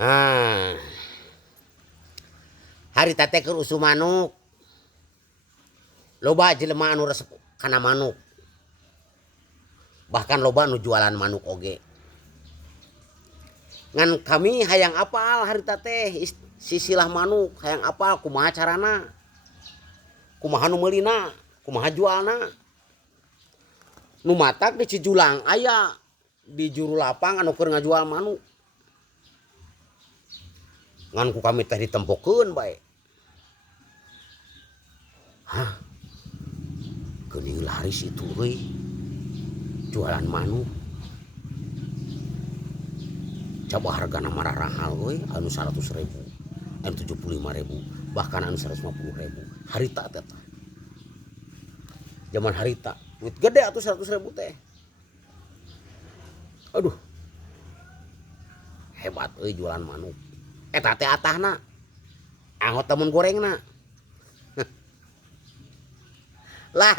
Nah, hari teh keur usuh manuk. Loba jelema anu resep kana manuk. Bahkan loba anu jualan manuk oge. Ngan kami hayang apal harita teh sisilah manuk, hayang apal kumaha carana. Kumaha nu meulina, kumaha jualna. Nu matak di Cijulang aya di juru lapang anu keur ngajual manuk. Ngan ku kami teh ditempokeun bae. Hah? Geuning laris itu euy. Jualan manuk. Coba hargana mararahal euy, anu 100.000, anu 75.000, bahkan anu 150.000. Harita teh. Zaman harita, duit gede atuh 100.000 teh. Aduh. Hebat euy jualan manuk. Eta teh atahna. Angot temen gorengna. Lah.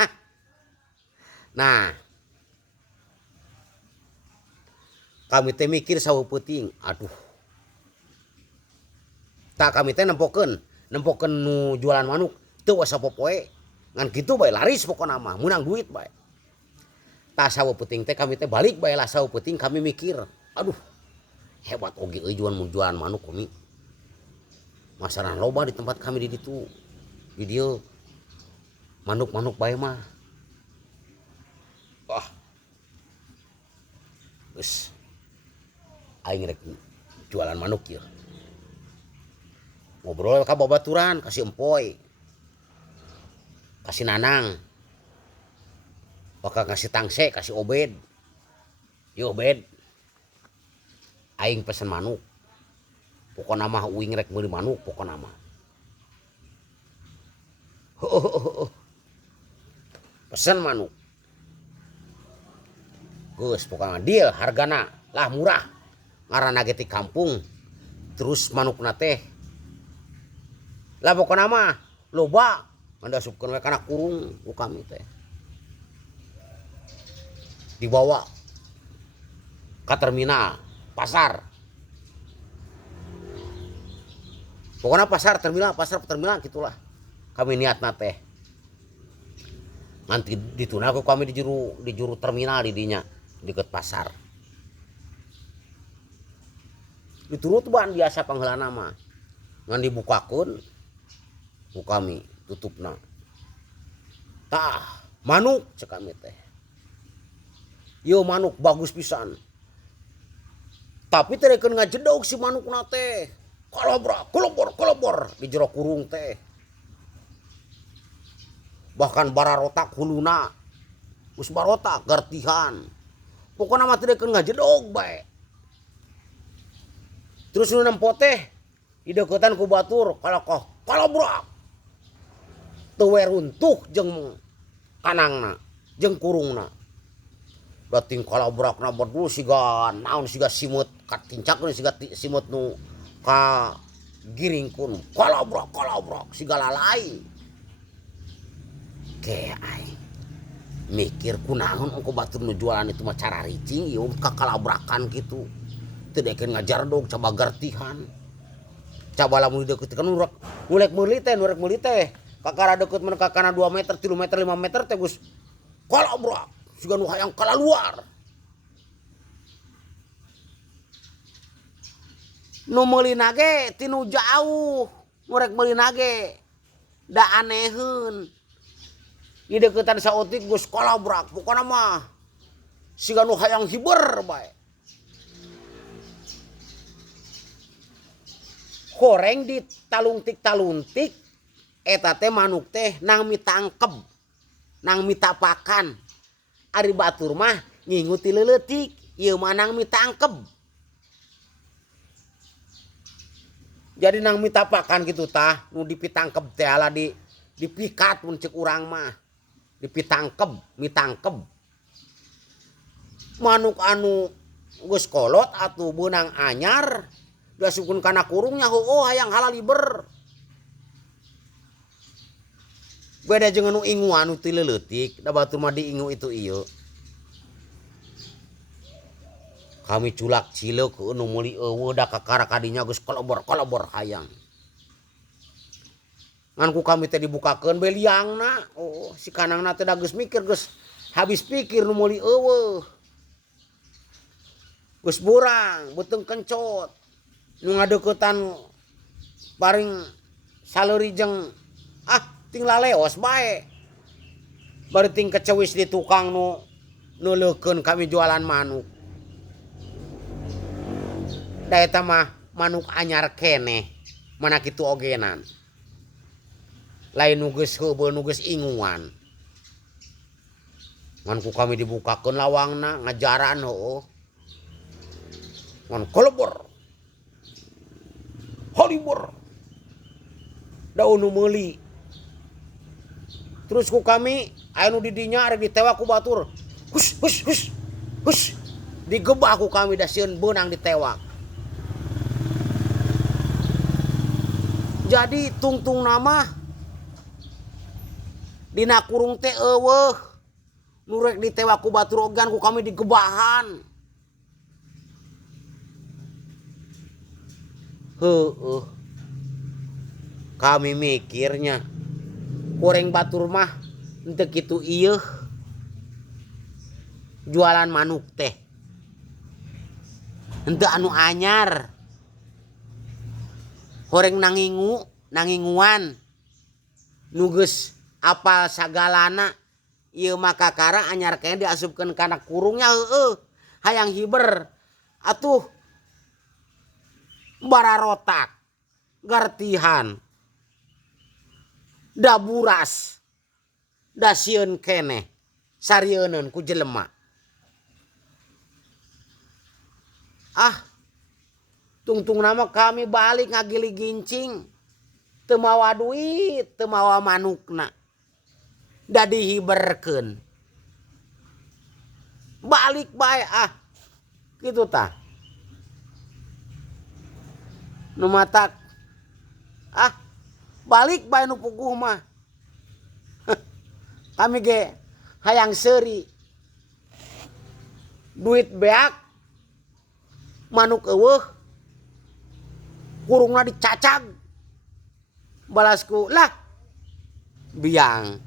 Nah. Kami teh mikir sawo peuting, aduh. Tak kami teh nempokeun nu jualan manuk teu wasa popoe. Ngan kitu bae laris pokona mah, meunang duit bae. Tah sawo peuting teh kami teh balik bae lah sawo peuting kami mikir, aduh. Hebat oge euy jualan manuk kami. Masaran loba di tempat kami di ditu. Di dieu manuk-manuk bae mah. Wah. Geus aing rek jualan manuk ieu. Ngobrol ka babaturan, kasih empoy. Kasih nanang. Bakal kasih tangse, kasih obed. Yo obed. Aing pesen manuk. Pokona mah uing rek meuli manuk pokona mah. Pesen manuk. Geus pokona deal hargana lah murah. Ngaranna ge ti kampung. Terus manukna teh lah pokona mah loba ngandasupkeun we kana kurung ku kami teh. Dibawa ka terminal pasar. Pokona pasar terminal gitulah. Kami niatna teh. Nanti dituna ku kami di juru terminal di dinya deket pasar. Diturut ban biasa pangheulana mah. Ngan dibukakeun ku kami tutupna. Tah, manuk cek kami teh. Yo manuk bagus pisan. Tapi teh rekeun ngajedog si manukna teh. Kolobor di jero kurung teh. Bahkan bararotak huluna. Geus barotak gartihan. Pokona mah teh rekeun ngajedog bae. Terus nu nempo teh di deukeutan ku batur kalobrak. Teu we runtuh jeung kanangna, jeung kurungna. Dating kalobrakna berdua siga naon siga simut katincakna siga simut nu ka giringkun. Kalobrak siga lalai. Ke aing mikir kunaon engko batur nu jualan itu mah cara ricing ieu kakalabrakan kitu. Teu deken ngajardog coba gartihan. Coba lamun deukeutkeun nu rek meuli teh kakara deukeut mun kakana 2 meter 3 meter 5 meter teh geus kalabrak siga nu hayang kalaluar. Nu meulina ge tinu jauh nu rek meulina ge da aneheun. Di deuketan saeutik geus kalabrak pokona mah siga nu hayang hiber bae. Goreng di taluntik eta teh manuk teh nang mitangkeb nang mitapakan ari batur mah ngingu ti leuleutik ieu mah nang mitangkeb. Jadi nang mitapakan kitu tah nu dipitangkeb teh ala dipikat mun ceuk urang mah dipitangkeb mitangkeb. Manuk anu geus kolot atuh beunang anyar diasupkeun kana kurungnya heueuh hayang halal liber. Beda jeung anu inguan anu ti leuleutik, da batur mah diingu itu ieu. kami culak cileuk nu meuli eueuh da kakara kadinya geus kolobor hayang. Ngan ku kami teh dibukakeun beliangna. Oh, si kanangna teh da geus mikir geus habis pikir nu meuli eueuh. Geus burang, beuteung kencot. Nu ngadeuketan paring saleurik jeung ting laleos bae. Bari ting kecewis di tukang nu neuleukeun kami jualan manuk. Da eta mah manuk anyar keneh, mana kitu ogenan. Lain nu geus heubeul nu geus inguan. Ngan ku kami dibukakeun lawangna ngajaran heueuh. Ngan kolebor. Holibor. Daun nu meuli. Terus ku kami aya nu di dinya arek ditewak ku batur. Hus. Digebah ku kami da sieun beunang ditewak. Jadi tungtung nama dina kurung teh eueuh nu rek ditewak ku batur ogan ku kami digebahan. Heueuh. Kami mikirnya goreng batur mah henteu kitu ieuh. Jualan manuk teh henteu anu anyar. Horeng nanginguan nu geus apal sagalana ieu mah kakara anyar keneh diasupkeun kana kurungnya heueuh hayang hiber atuh bararotak gartihan da buras da sieun keneh sarieunun ku jelema. Tungtung nama kami balik ngagili gincing. Teu mawa duit, teu mawa manukna. Da dihiberkeun. Balik bae kitu tah. Nu matak balik bae nu puguh mah. Kami ge hayang seuri. Duit beak manuk eueuh. Kurungna dicacag. Balasku lah biang.